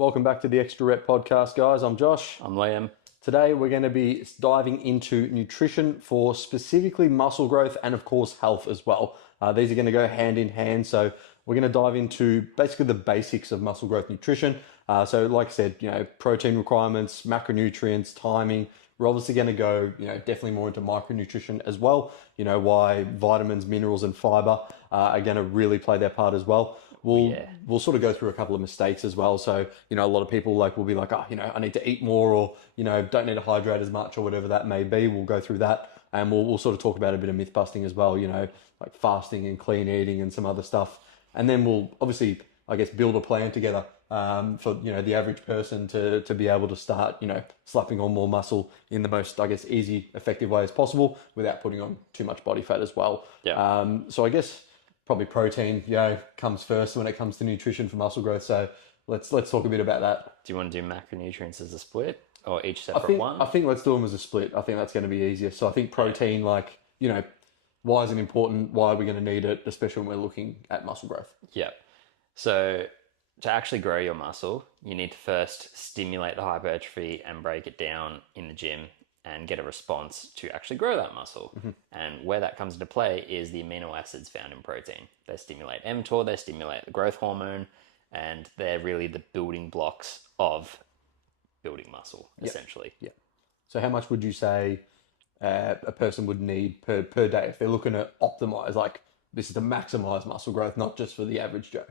Welcome back to the Extra Rep podcast, guys. I'm Josh. I'm Liam. Today, we're going to be diving into nutrition for specifically muscle growth and, of course, health as well. These are going to go hand in hand. So, we're going to dive into basically the basics of muscle growth nutrition. So, like I said, protein requirements, macronutrients, timing. We're obviously going to go, definitely more into micronutrition as well. Why vitamins, minerals, and fiber are going to really play their part as well. We'll sort of go through a couple of mistakes as well. So, a lot of people will be like, I need to eat more, or, don't need to hydrate as much, or whatever that may be. We'll go through that, and we'll sort of talk about a bit of myth busting as well, like fasting and clean eating and some other stuff. And then we'll obviously, build a plan together for, the average person to be able to start, slapping on more muscle in the most, easy, effective way as possible without putting on too much body fat as well. Yeah. So I guess probably protein, comes first when it comes to nutrition for muscle growth. So let's talk a bit about that. Do you want to do macronutrients as a split or each separate one? I think let's do them as a split. I think that's going to be easier. So I think protein, why is it important? Why are we going to need it, especially when we're looking at muscle growth? Yeah. So to actually grow your muscle, you need to first stimulate the hypertrophy and break it down in the gym and get a response to actually grow that muscle. Mm-hmm. And where that comes into play is the amino acids found in protein. They stimulate mTOR, they stimulate the growth hormone, and they're really the building blocks of building muscle, essentially. Yeah. So how much would you say a person would need per day if they're looking to optimize, this is to maximize muscle growth, not just for the average Joe?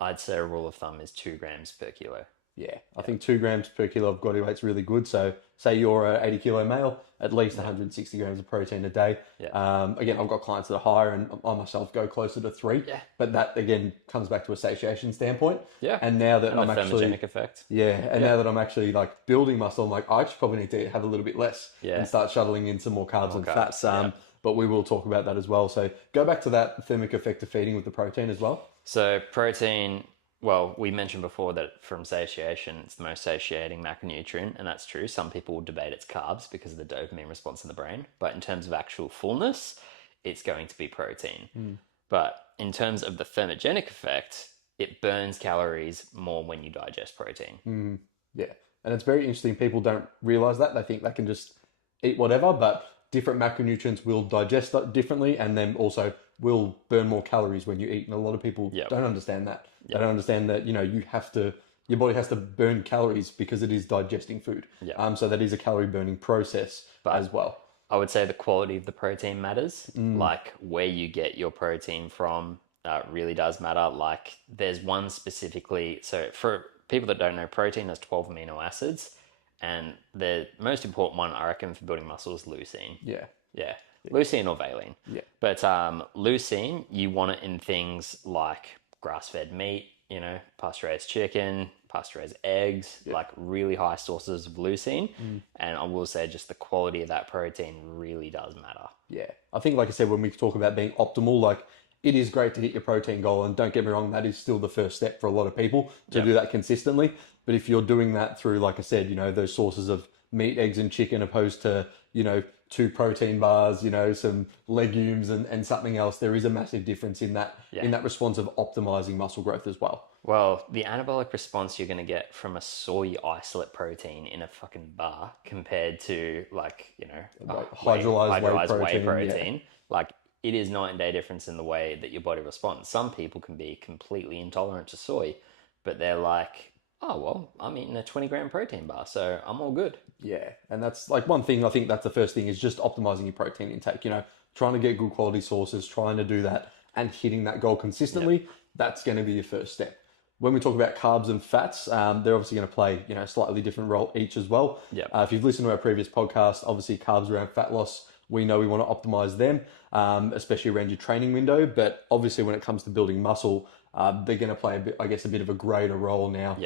I'd say a rule of thumb is 2 grams per kilo. Yeah, I think 2 grams per kilo of body weight's really good. So say you're an 80 kilo male, at least 160 grams of protein a day. Yeah. Again, I've got clients that are higher, and I myself go closer to 3. Yeah. But that, again, comes back to a satiation standpoint. Yeah. And now that I'm the actually... thermogenic effect. Yeah, and now that I'm actually building muscle, I'm like, I actually probably need to have a little bit less and start shuttling in some more carbs and fats. But we will talk about that as well. So go back to that thermic effect of feeding with the protein as well. So protein... Well, we mentioned before that from satiation, it's the most satiating macronutrient, and that's true. Some people debate it's carbs because of the dopamine response in the brain. But in terms of actual fullness, it's going to be protein. But in terms of the thermogenic effect, it burns calories more when you digest protein. Yeah. And it's very interesting. People don't realize that. They think they can just eat whatever, but different macronutrients will digest that differently, and then also will burn more calories when you eat. And a lot of people don't understand that. They don't understand that, your body has to burn calories because it is digesting food. So that is a calorie burning process as well. I would say the quality of the protein matters. Like where you get your protein from really does matter. Like there's one specifically. So for people that don't know, protein has 12 amino acids. And the most important one, I reckon, for building muscle is leucine. Yeah. Leucine or valine. Yeah. But leucine, you want it in things like grass-fed meat, pasteurized chicken, pasteurized eggs, like really high sources of leucine. And I will say just the quality of that protein really does matter. Yeah. I think, like I said, when we talk about being optimal, it is great to hit your protein goal. And don't get me wrong, that is still the first step for a lot of people to do that consistently. But if you're doing that through, like I said, those sources of meat, eggs, and chicken, opposed to, 2 protein bars, some legumes and something else, there is a massive difference in that response of optimizing muscle growth as well. Well, the anabolic response you're going to get from a soy isolate protein in a fucking bar compared to hydrolyzed whey protein. It is night and day difference in the way that your body responds. Some people can be completely intolerant to soy, but they're like, oh, well, I'm eating a 20 gram protein bar, so I'm all good. Yeah. And that's one thing. I think that's the first thing is just optimizing your protein intake, trying to get good quality sources, trying to do that and hitting that goal consistently. That's going to be your first step. When we talk about carbs and fats, they're obviously going to play, a slightly different role each as well. If you've listened to our previous podcast, obviously carbs around fat loss, we know we want to optimize them, especially around your training window. But obviously when it comes to building muscle, they're going to play a bit of a greater role now.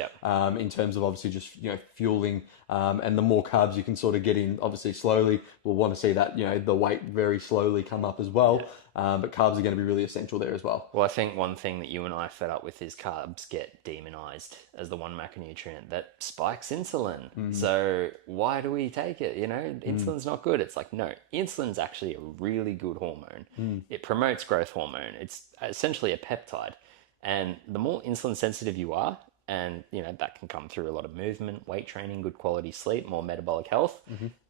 In terms of obviously just, fueling, and the more carbs you can sort of get in, obviously slowly, we'll want to see that, the weight very slowly come up as well. But carbs are going to be really essential there as well. Well, I think one thing that you and I fed up with is carbs get demonized as the one macronutrient that spikes insulin. So why do we take it? Insulin's not good. It's like, no, insulin's actually a really good hormone. It promotes growth hormone. It's essentially a peptide. And the more insulin sensitive you are, and that can come through a lot of movement, weight training, good quality sleep, more metabolic health,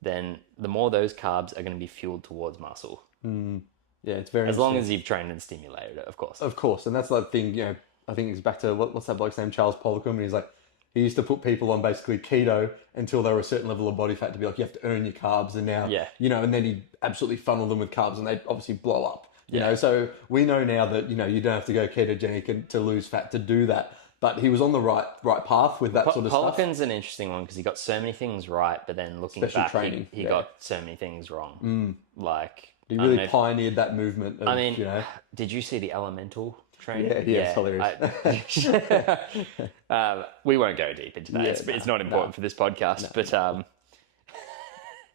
then the more those carbs are going to be fueled towards muscle. Yeah, it's very As long interesting. as you've trained and stimulated it, of course. Of course, and that's the thing. I think it's back to what's that bloke's name, Charles Poliquin, and he's like, he used to put people on basically keto until they were a certain level of body fat to be like, you have to earn your carbs, and now, Yeah. and then he absolutely funnel them with carbs, and they obviously blow up. Yeah. So we know now that you don't have to go ketogenic to lose fat to do that. But he was on the right path with that sort of stuff. Poliquin's an interesting one because he got so many things right, but then looking Especially back, training, he yeah. got so many things wrong. Like, He I don't really know pioneered that movement. Of, I mean, did you see the Elemental training? Yeah, it's hilarious. We won't go deep into that. Yeah, It's not important for this podcast. But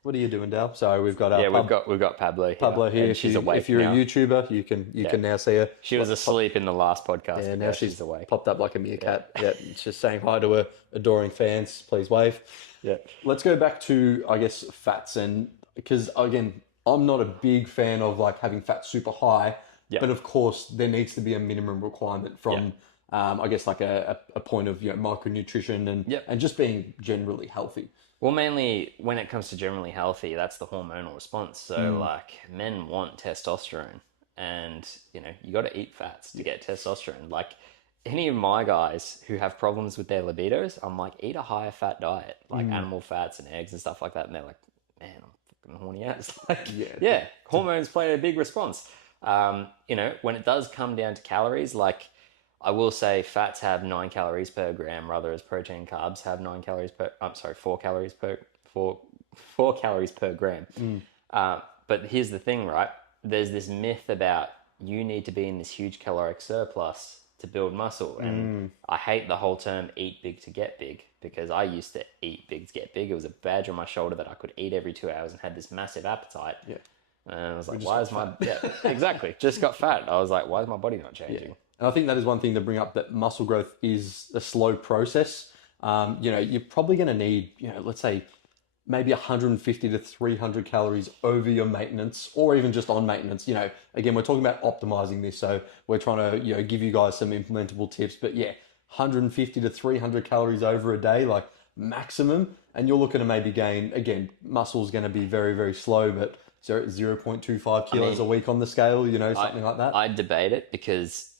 what are you doing, Dal? Sorry, we've got we've got Pablo here. Pablo here. And she's awake if you're now. a YouTuber, you can now see her. She was asleep in the last podcast. Yeah, but now she's awake. popped up like a meerkat. Yeah, it's just saying hi to her adoring fans. Please wave. Yeah. Let's go back to, I guess, fats, and because again, I'm not a big fan of like having fat super high, but of course there needs to be a minimum requirement from, I guess, like a point of micronutrition and just being generally healthy. Well, mainly when it comes to generally healthy, that's the hormonal response. So, like, men want testosterone, and you got to eat fats to get testosterone. Like, any of my guys who have problems with their libidos, I'm like, eat a higher fat diet, like animal fats and eggs and stuff like that. And they're like, man, I'm fucking horny out. It's like, hormones play a big response. When it does come down to calories, like, I will say fats have 9 calories per gram, rather as protein carbs have 4 calories per gram. But here's the thing, right? There's this myth about you need to be in this huge caloric surplus to build muscle. And I hate the whole term eat big to get big, because I used to eat big to get big. It was a badge on my shoulder that I could eat every 2 hours and had this massive appetite. Yeah. And I was like, why is my... Yeah, exactly. Just got fat. I was like, why is my body not changing? Yeah. And I think that is one thing to bring up, that muscle growth is a slow process. You're probably going to need, let's say maybe 150 to 300 calories over your maintenance, or even just on maintenance. Again, we're talking about optimizing this. So we're trying to, give you guys some implementable tips, but 150 to 300 calories over a day, like maximum. And you're looking to maybe gain, again, muscle's going to be very, very slow, but 0.25 kilos a week on the scale, something like that. I debate it because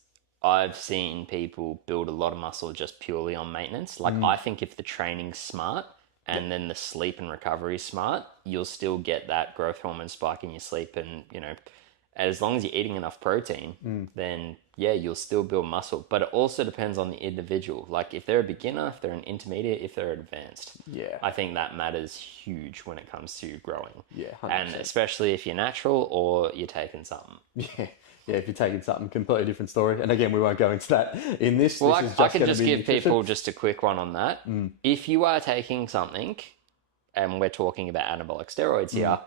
I've seen people build a lot of muscle just purely on maintenance. Like, I think if the training's smart and then the sleep and recovery is smart, you'll still get that growth hormone spike in your sleep. And, as long as you're eating enough protein, then you'll still build muscle. But it also depends on the individual. Like, if they're a beginner, if they're an intermediate, if they're advanced. Yeah. I think that matters huge when it comes to growing. Yeah, 100%. And especially if you're natural or you're taking something. Yeah, if you're taking something, completely different story. And again, we won't go into that in this. Well, this is I can just give nutrition. people just a quick one on that. If you are taking something, and we're talking about anabolic steroids here,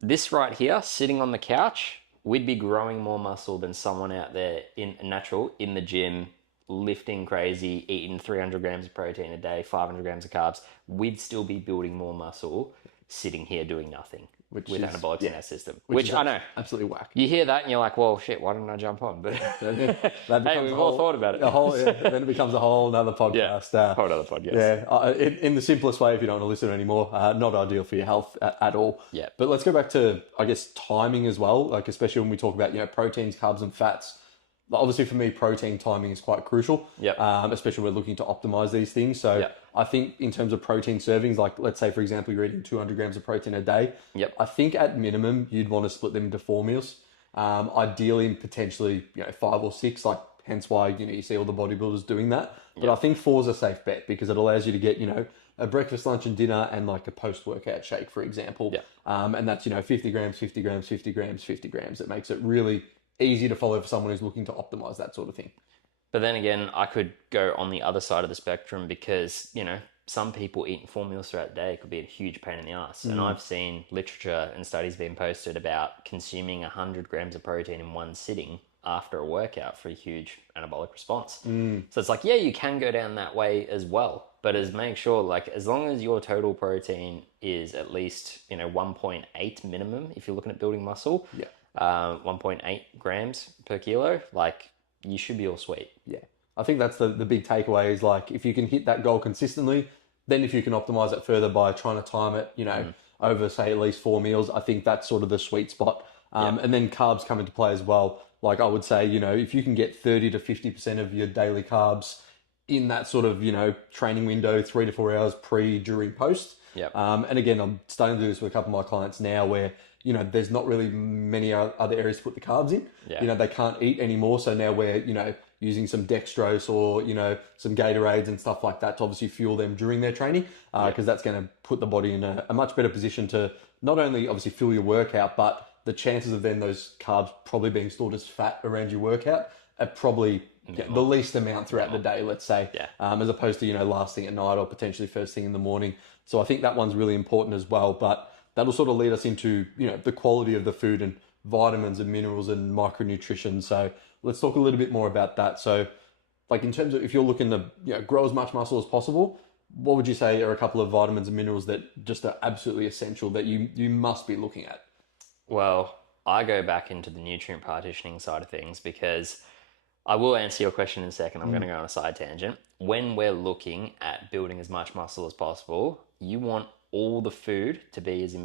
this right here, sitting on the couch, we'd be growing more muscle than someone out there in the gym, lifting crazy, eating 300 grams of protein a day, 500 grams of carbs. We'd still be building more muscle sitting here doing nothing with anabolics in our system. Which I know. Absolutely whack. You hear that and you're like, well, shit, why didn't I jump on? But hey, we've all thought about it. Then it becomes a whole nother podcast. Whole other podcast. Yeah, in the simplest way, if you don't want to listen anymore, not ideal for your health at all. Yeah. But let's go back to, I guess, timing as well, like especially when we talk about, proteins, carbs and fats. Obviously, for me, protein timing is quite crucial, especially when we're looking to optimize these things. So I think in terms of protein servings, like let's say, for example, you're eating 200 grams of protein a day. I think at minimum, you'd want to split them into 4 meals. Ideally, potentially, 5 or 6, like hence why, you see all the bodybuilders doing that. But I think 4 is a safe bet because it allows you to get, a breakfast, lunch and dinner and like a post-workout shake, for example. And that's, 50 grams, 50 grams, 50 grams, 50 grams. It makes it really easy to follow for someone who's looking to optimize that sort of thing. But then again, I could go on the other side of the spectrum because, some people eating 4 meals throughout the day could be a huge pain in the ass. And I've seen literature and studies being posted about consuming 100 grams of protein in one sitting after a workout for a huge anabolic response. So it's like, you can go down that way as well. But make sure, like, as long as your total protein is at least, 1.8 minimum, if you're looking at building muscle, 1.8 grams per kilo, like, you should be all sweet. Yeah. I think that's the big takeaway is like if you can hit that goal consistently, then if you can optimize it further by trying to time it, over say at least 4 meals, I think that's sort of the sweet spot. And then carbs come into play as well. Like I would say, if you can get 30 to 50% of your daily carbs in that sort of, training window, 3 to 4 hours pre, during, post. Yep. And again, I'm starting to do this with a couple of my clients now where, there's not really many other areas to put the carbs in. Yeah. They can't eat anymore. So now we're, using some dextrose or, some Gatorades and stuff like that to obviously fuel them during their training. Because that's going to put the body in a much better position to not only obviously fuel your workout, but the chances of then those carbs probably being stored as fat around your workout are probably the least amount throughout the day, let's say, as opposed to, last thing at night or potentially first thing in the morning. So I think that one's really important as well, but that'll sort of lead us into, the quality of the food and vitamins and minerals and micronutrition. So let's talk a little bit more about that. So like in terms of if you're looking to, grow as much muscle as possible, what would you say are a couple of vitamins and minerals that just are absolutely essential that you must be looking at? Well, I go back into the nutrient partitioning side of things because I will answer your question in a second. I'm going to go on a side tangent. When we're looking at building as much muscle as possible, you want all the food to be as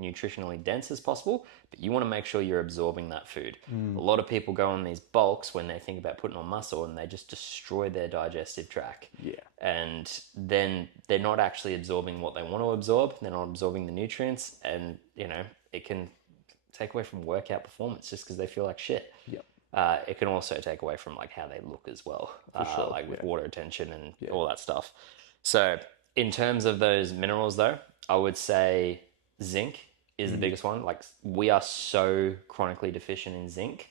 nutritionally dense as possible, but you want to make sure you're absorbing that food. A lot of people go on these bulks when they think about putting on muscle and they just destroy their digestive tract. Yeah. And then they're not actually absorbing what they want to absorb. They're not absorbing the nutrients, and it can take away from workout performance just because they feel like shit. Yep. It can also take away from how they look as well, with water retention and all that stuff. So in terms of those minerals though, I would say zinc is the biggest one. Like we are so chronically deficient in zinc,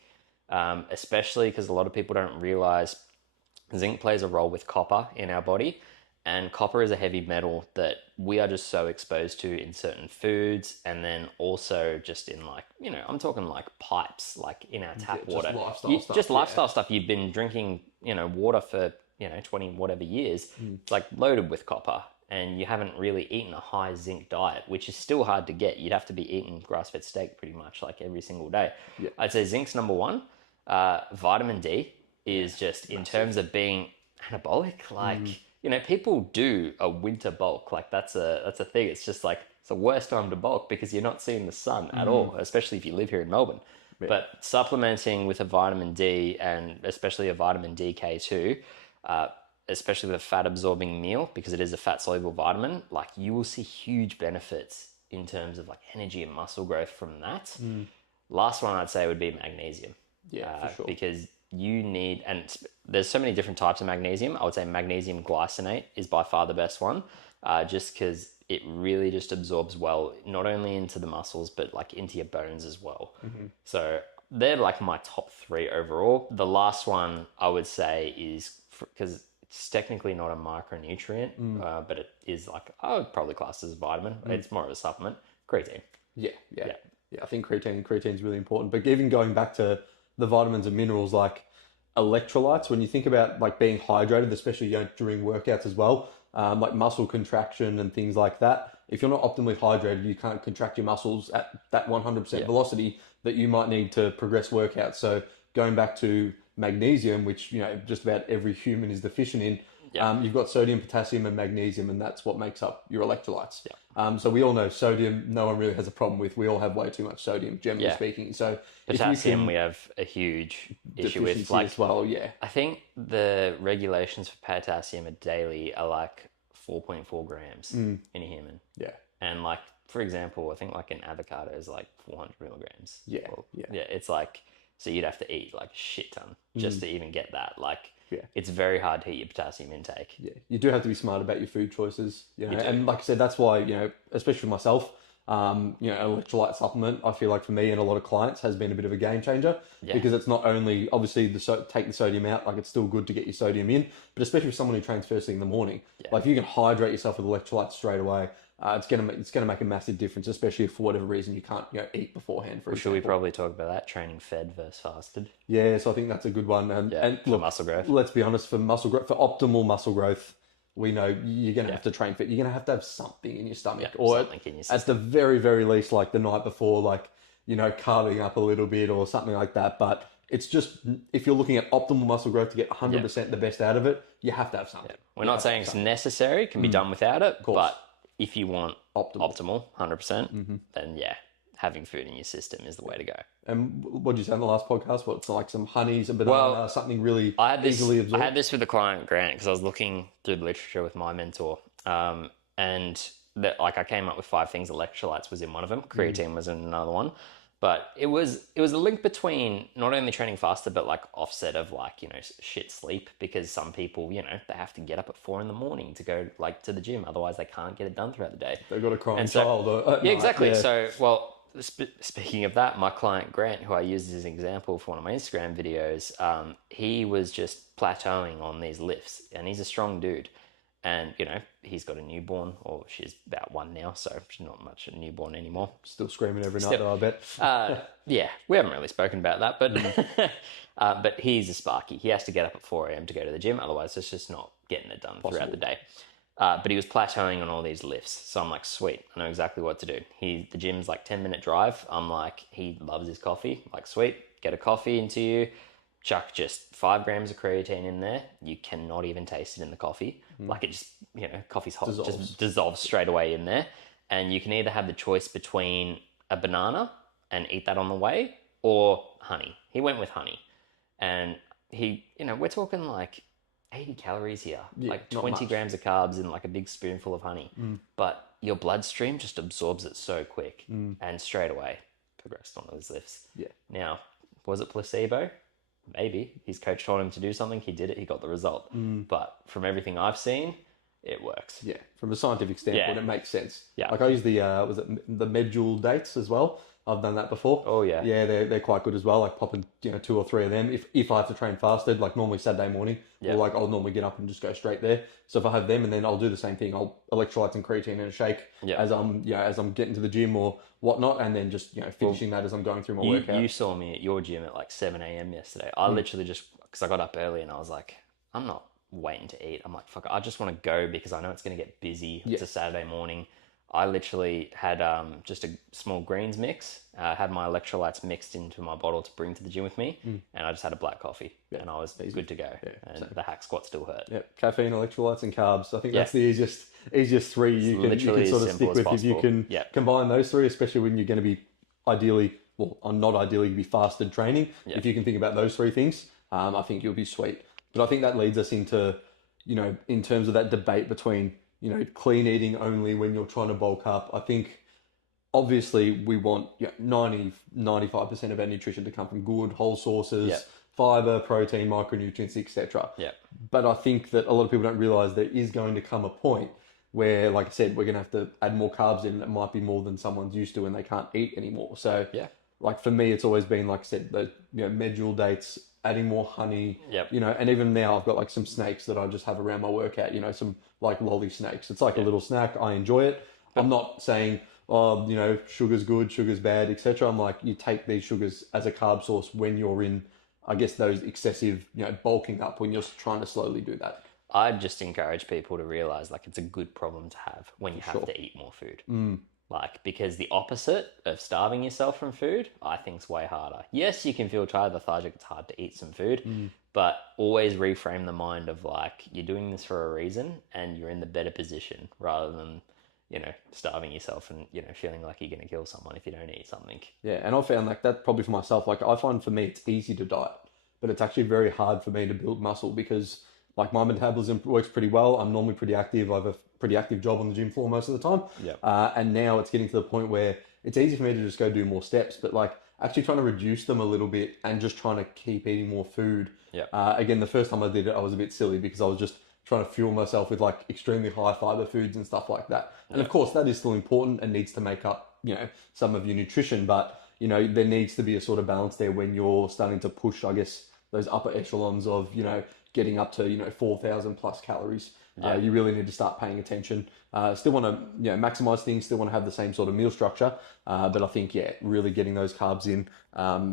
especially because a lot of people don't realize zinc plays a role with copper in our body. And copper is a heavy metal that we are just so exposed to in certain foods, and then also just in I'm talking pipes, in our tap water. Just lifestyle stuff. You've been drinking, water for, 20 whatever years. It's loaded with copper, and you haven't really eaten a high zinc diet, which is still hard to get. You'd have to be eating grass-fed steak pretty much every single day. Yeah. I'd say zinc's number one. Vitamin D is just in terms of being anabolic, people do a winter bulk. That's a thing. It's just it's the worst time to bulk because you're not seeing the sun at all, especially if you live here in Melbourne. Yeah. But supplementing with a vitamin D, and especially a vitamin DK2, especially with a fat absorbing meal, because it is a fat soluble vitamin, you will see huge benefits in terms of energy and muscle growth from that. Last one I'd say would be magnesium. Yeah, for sure. Because you need, and there's so many different types of magnesium. I would say magnesium glycinate is by far the best one, just because it really just absorbs well, not only into the muscles, but into your bones as well. So they're my top three overall. The last one I would say is, because it's technically not a micronutrient, but it is I would probably class it as a vitamin. It's more of a supplement. Creatine. Yeah. I think creatine is really important. But even going back to the vitamins and minerals, electrolytes, when you think about being hydrated, especially during workouts as well, muscle contraction and things like that, if you're not optimally hydrated, you can't contract your muscles at that 100% velocity that you might need to progress workouts. So going back to magnesium, which just about every human is deficient in, you've got sodium, potassium, and magnesium, and that's what makes up your electrolytes. So we all know sodium, no one really has a problem with. We all have way too much sodium, generally speaking. So potassium, we have a huge issue with. As well, I think the regulations for potassium a daily are 4.4 grams in a human. Yeah. And for example, I think an avocado is 400 milligrams. Yeah. It's so you'd have to eat a shit ton just to even get that. It's very hard to hit your potassium intake. Yeah, you do have to be smart about your food choices. And like I said, that's why, especially for myself, electrolyte supplement, I feel for me and a lot of clients has been a bit of a game changer because it's not only obviously take the sodium out, it's still good to get your sodium in, but especially for someone who trains first thing in the morning, if you can hydrate yourself with electrolytes straight away, it's gonna make a massive difference, especially if for whatever reason you can't eat beforehand. Should we probably talk about that, training fed versus fasted? Yeah, so I think that's a good one. And for muscle growth. Let's be honest, for optimal muscle growth, we know you're gonna have to train fit. You're gonna have to have something in your stomach, or at the very, very least, the night before, carving up a little bit or something like that. But It's just, if you're looking at optimal muscle growth to get 100% the best out of it, you have to have something. We're not saying it's necessary, it can be done without it, course. but if you want Optimal. optimal 100%, then yeah, having food in your system is the way to go. And what did you say in the last podcast? What's like some honey, some banana, something really easily I absorbed? had this with the client Grant because I was looking through the literature with my mentor, and that like I came up with 5 things. Electrolytes was in one of them, creatine was in another one, but it was a link between not only training faster but like offset of like, you know, shit sleep, because some people, you know, they have to get up at 4 a.m. to go like to the gym, otherwise they can't get it done throughout the day. They've got a crying so- child. At Yeah, night. exactly. Yeah. So, well, speaking of that, my client Grant, who I used as an example for one of my Instagram videos, he was just plateauing on these lifts, and he's a strong dude. And, you know, he's got a newborn, or she's about 1 now, so she's not much a newborn anymore. Still screaming every night, though, I bet. Yeah, we haven't really spoken about that, but he's a Sparky. He has to get up at 4 a.m. to go to the gym, otherwise it's just not getting it done throughout the day. But he was plateauing on all these lifts, so I'm like, sweet, I know exactly what to do. The gym's like 10-minute drive. I'm like, he loves his coffee. I'm like, sweet, get a coffee into you, chuck just 5 grams of creatine in there. You cannot even taste it in the coffee. Like it just, you know, coffee's hot, just dissolves straight away in there. And you can either have the choice between a banana and eat that on the way, or honey. He went with honey. And he, you know, we're talking like 80 calories here, like 20 grams of carbs in like a big spoonful of honey. But your bloodstream just absorbs it so quick and straight away progressed on those lifts. Yeah. Now, was it placebo? Maybe. His coach told him to do something, he did it, he got the result. But from everything I've seen, it works. Yeah, from a scientific standpoint, Yeah. it makes sense. Yeah. Like I use the was it the Medjool dates as well. I've done that before. Oh, yeah. Yeah, they're quite good as well. Like popping 2 or 3 of them. If I have to train fasted, like normally Saturday morning, Yeah. or like I'll normally get up and just go straight there. So if I have them, and then I'll do the same thing. I'll electrolytes and creatine in a shake as I'm getting to the gym or whatnot, and then just finishing that as I'm going through my workout. You saw me at your gym at like 7 a.m. yesterday. I literally just, because I got up early and I was like, I'm not waiting to eat. I'm like, fuck, I just want to go because I know it's going to get busy. It's a Saturday morning. I literally had just a small greens mix, had my electrolytes mixed into my bottle to bring to the gym with me, and I just had a black coffee, and I was good to go. And the hack squat still hurt. Yeah, caffeine, electrolytes, and carbs. I think that's the easiest 3 you can sort of stick with if you can combine those 3, especially when you're going to be ideally, well, not ideally, be fasted training. If you can think about those 3 things, I think you'll be sweet. But I think that leads us into, in terms of that debate between, clean eating only when you're trying to bulk up. I think obviously we want 95% of our nutrition to come from good whole sources, fiber, protein, micronutrients, etc. But I think that a lot of people don't realize there is going to come a point where, like I said, we're going to have to add more carbs in. It might be more than someone's used to and they can't eat anymore. So like for me, it's always been, like I said, the Medjool dates, adding more honey, and even now I've got like some snakes that I just have around my workout, some like lolly snakes. It's like a little snack. I enjoy it. I'm not saying, sugar's good, sugar's bad, etc. I'm like, you take these sugars as a carb source when you're in, I guess, those excessive, bulking up, when you're trying to slowly do that. I'd just encourage people to realize like it's a good problem to have when you have to eat more food. Like, because the opposite of starving yourself from food, I think is way harder. Yes, you can feel tired, lethargic, it's hard to eat some food, but always reframe the mind of like, you're doing this for a reason and you're in the better position, rather than, starving yourself and, feeling like you're going to kill someone if you don't eat something. Yeah, and I found like that probably for myself, like I find for me it's easy to diet, but it's actually very hard for me to build muscle because like my metabolism works pretty well. I'm normally pretty active. I have a pretty active job on the gym floor most of the time. And now it's getting to the point where it's easy for me to just go do more steps, but like actually trying to reduce them a little bit and just trying to keep eating more food. Again, the first time I did it, I was a bit silly because I was just trying to fuel myself with like extremely high fiber foods and stuff like that. And of course that is still important and needs to make up, some of your nutrition, but there needs to be a sort of balance there when you're starting to push, I guess, those upper echelons of, getting up to, 4,000 plus calories. You really need to start paying attention. Still want to, maximize things, still want to have the same sort of meal structure. But I think, really getting those carbs in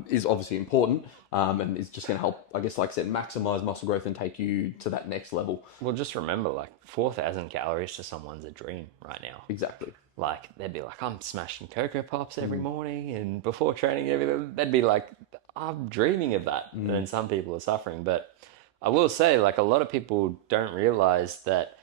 is obviously important and is just going to help, I guess, like I said, maximize muscle growth and take you to that next level. Well, just remember, like 4,000 calories to someone's a dream right now. Exactly. Like, they'd be like, I'm smashing Cocoa Pops every morning and before training and everything. They'd be like, I'm dreaming of that. And then some people are suffering. But I will say, like, a lot of people don't realize that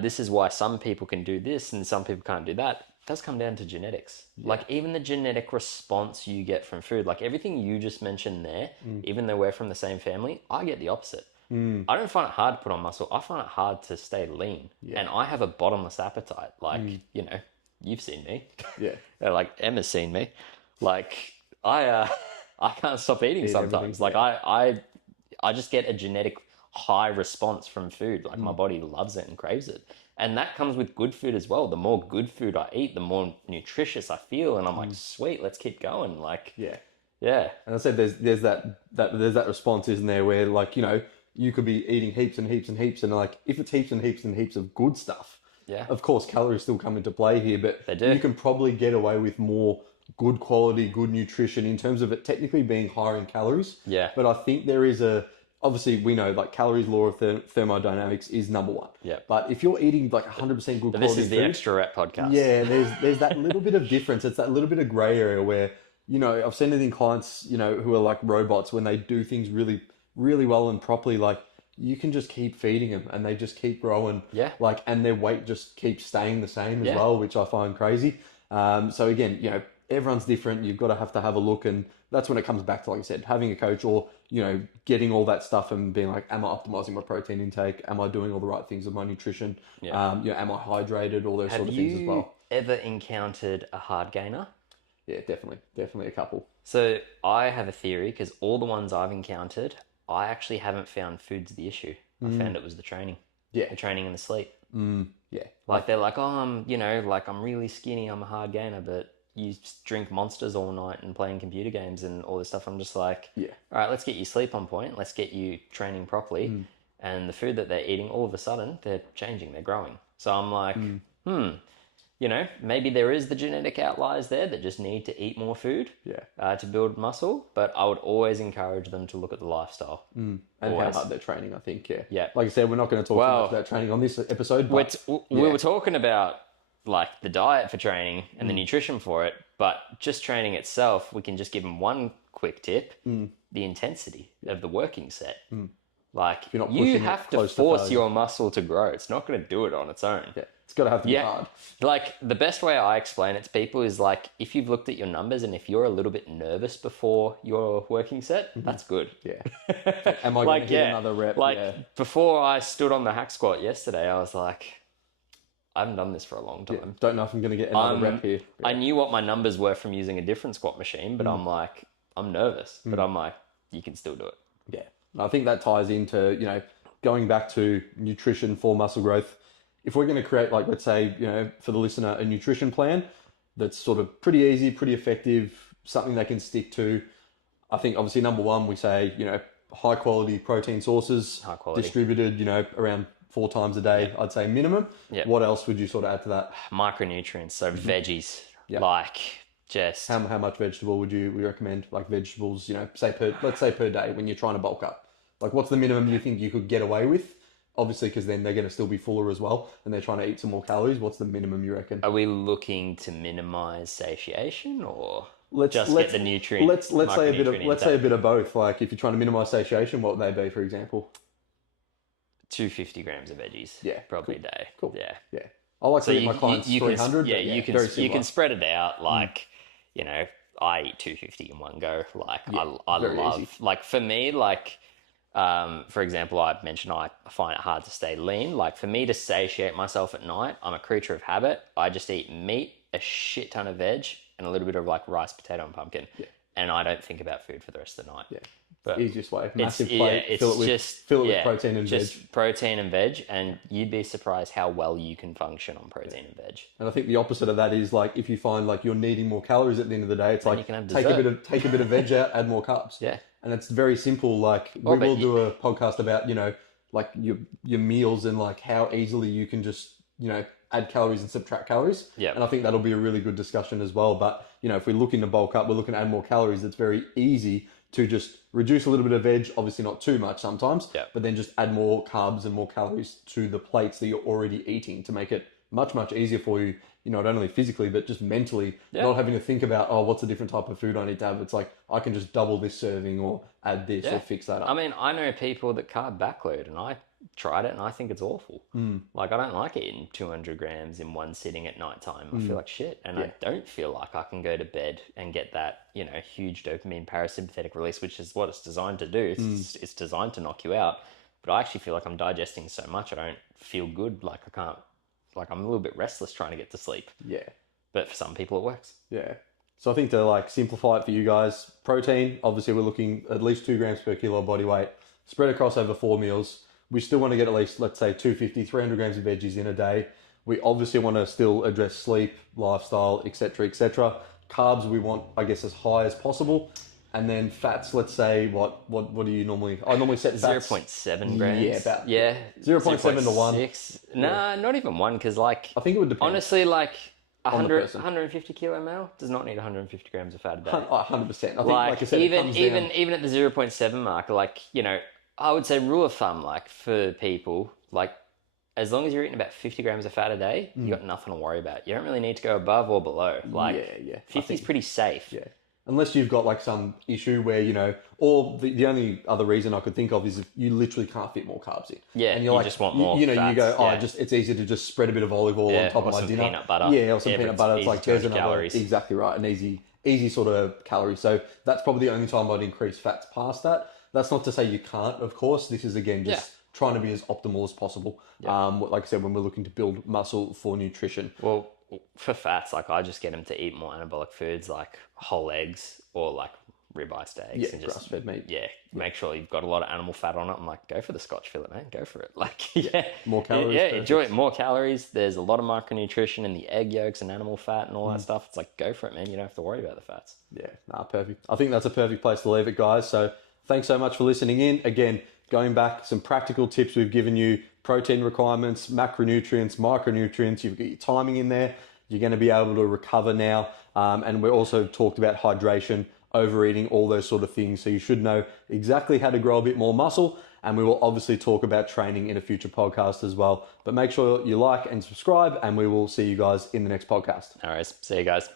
this is why some people can do this and some people can't do that. It does come down to genetics. Like, even the genetic response you get from food, like everything you just mentioned there, even though we're from the same family, I get the opposite. I don't find it hard to put on muscle. I find it hard to stay lean. And I have a bottomless appetite. Like, you know, you've seen me. Yeah. Like, Emma's seen me. Like, I can't stop eating sometimes. Like, I just get a genetic high response from food. Like, my body loves it and craves it. And that comes with good food as well. The more good food I eat, the more nutritious I feel. And I'm like, sweet, let's keep going. Like, yeah. And I said there's that response, isn't there, where like, you know, you could be eating heaps and heaps and heaps, and like if it's heaps and heaps and heaps of good stuff, of course calories still come into play here, but They do. you can probably get away with more good quality, good nutrition in terms of it technically being higher in calories. Yeah. But I think there is obviously we know like calories law of thermodynamics is number one. Yeah. But if you're eating like 100% good quality This is the food, Extra Rep podcast. yeah, there's that little bit of difference. It's that little bit of gray area where, you know, I've seen it in clients, you know, who are like robots when they do things really, really well and properly. Like you can just keep feeding them and they just keep growing. Yeah. Like, and their weight just keeps staying the same as Yeah. well, which I find crazy. So again, you know, everyone's different. You've got to have a look, and that's when it comes back to, like I said, having a coach or, you know, getting all that stuff and being like, am I optimizing my protein intake? Am I doing all the right things with my nutrition? Yeah. You know, am I hydrated? All those Have sort of things as you well. ever encountered a hard gainer? Yeah, definitely a couple. So I have a theory, because all the ones I've encountered, I actually haven't found food's the issue. I found it was the training. Yeah. The training and the sleep. Yeah. Like they're like, oh, I'm really skinny, I'm a hard gainer, but you drink Monsters all night and playing computer games and all this stuff. I'm just like, Yeah. all right, let's get you sleep on point. Let's get you training properly. And the food that they're eating, all of a sudden, they're changing, they're growing. So I'm like, you know, maybe there is the genetic outliers there that just need to eat more food to build muscle. But I would always encourage them to look at the lifestyle. And Always. how hard they're training, I think, yeah. Yeah. Like I said, we're not going to talk too much about training on this episode, but We were talking about like the diet for training and the nutrition for it, but just training itself, we can just give them one quick tip: the intensity of the working set. Like you're not you pushing it have to close to force failure. your muscle to grow. It's not going to do it on its own. yeah, it's got to be hard. Like the best way I explain it to people is like if you've looked at your numbers and if you're a little bit nervous before your working set, that's good. Yeah. Am I going to hit another rep? Like yeah. before I stood on the hack squat yesterday, I was like, I haven't done this for a long time. Don't know if I'm going to get another rep here. I knew what my numbers were from using a different squat machine, but I'm like, I'm nervous, but I'm like, you can still do it. Yeah. And I think that ties into, you know, going back to nutrition for muscle growth. If we're going to create, like, let's say, you know, for the listener, a nutrition plan that's sort of pretty easy, pretty effective, something they can stick to. I think obviously number one, we say, you know, high quality protein sources, High quality. distributed, you know, around 4 times a day, I'd say minimum. Yeah. What else would you sort of add to that? Micronutrients, so veggies, Yeah. like just How much vegetable would you recommend? Like vegetables, you know, let's say per day when you're trying to bulk up. Like what's the minimum you think you could get away with? Obviously, because then they're going to still be fuller as well, and they're trying to eat some more calories. What's the minimum you reckon? Are we looking to minimize satiation or Let's get the nutrient? Let's say a bit of intake? both. Like if you're trying to minimize satiation, what would they be, for example? 250 grams of veggies. Yeah, probably a day. Cool. Yeah. Yeah, I like to get my clients you 300. Can, but you can very you similar. can spread it out. Like you know, I eat 250 in one go. Like I very love. easy. Like for me, like for example, I mentioned I find it hard to stay lean. Like for me to satiate myself at night, I'm a creature of habit. I just eat meat, a shit ton of veg, and a little bit of like rice, potato, and pumpkin. And I don't think about food for the rest of the night. Yeah. But Easiest way, massive yeah, plate, it's fill it with just protein and veg. just protein and veg, and you'd be surprised how well you can function on protein and veg. And I think the opposite of that is like if you find like you're needing more calories at the end of the day, it's Then like you can have take a bit of veg out, add more carbs. Yeah. And it's very simple. Like we but will do a podcast about, you know, like your meals and like how easily you can just, you know, add calories and subtract calories. Yeah. And I think that'll be a really good discussion as well. But, you know, if we're looking to bulk up, we're looking to add more calories, it's very easy to just reduce a little bit of veg, obviously not too much sometimes, Yeah. but then just add more carbs and more calories to the plates that you're already eating to make it much easier for you, not only physically, but just mentally, Yeah. not having to think about, oh, what's a different type of food I need to have. It's like, I can just double this serving or add this Yeah. or fix that up. I mean, I know people that carb backload, and I tried it, and I think it's awful. Like, I don't like eating 200 grams in one sitting at nighttime. I feel like shit, and I don't feel like I can go to bed and get that, huge dopamine parasympathetic release, which is what it's designed to do. It's designed to knock you out. But I actually feel like I'm digesting so much, I don't feel good. Like, I can't, like, I'm a little bit restless trying to get to sleep. Yeah. But for some people, it works. Yeah. So I think to like simplify it for you guys, protein, obviously we're looking at least 2 grams per kilo of body weight, spread across over 4 meals. We still want to get at least, let's say, 250, 300 grams of veggies in a day. We obviously want to still address sleep, lifestyle, etc., etc. Carbs we want, I guess, as high as possible. And then fats, let's say, what do you normally... I normally set fats... 0.7 grams. Yeah, about... Yeah. 0.7 to 1. 6. Nah, not even 1, because, like... I think it would depend. Honestly, like, the 150 kilo male does not need 150 grams of fat a day. 100%. I think, Like I said, it comes down... even at the 0.7 mark, like, I would say rule of thumb, like, for people, like, as long as you're eating about 50 grams of fat a day, you got nothing to worry about. You don't really need to go above or below. Like, yeah. 50 is pretty safe. Yeah. Unless you've got like some issue where, or the only other reason I could think of is if you literally can't fit more carbs in. Yeah, and you just want more you fats, go, oh, yeah. it's easier to just spread a bit of olive oil on top or of my some dinner. peanut butter. Yeah, or some Yeah, but peanut it's butter. It's easy like, to there's add another, calories. exactly right, an easy sort of calorie. So that's probably the only time I'd increase fats past that. That's not to say you can't, of course. This is, again, just trying to be as optimal as possible. Like I said, when we're looking to build muscle for nutrition. Well, for fats, like, I just get them to eat more anabolic foods like whole eggs or like ribeye steaks. Yeah, and just, grass-fed meat. Yeah, make sure you've got a lot of animal fat on it. I'm like, go for the Scotch fillet, man. Go for it. Like, more calories, Yeah, perfect. enjoy it. More calories. There's a lot of micronutrition in the egg yolks and animal fat and all that stuff. It's like, go for it, man. You don't have to worry about the fats. Yeah, perfect. I think that's a perfect place to leave it, guys. So thanks so much for listening in. Again, going back, some practical tips we've given you, protein requirements, macronutrients, micronutrients, you've got your timing in there. You're going to be able to recover now. And we also talked about hydration, overeating, all those sort of things. So you should know exactly how to grow a bit more muscle. And we will obviously talk about training in a future podcast as well. But make sure you like and subscribe, and we will see you guys in the next podcast. All right. See you guys.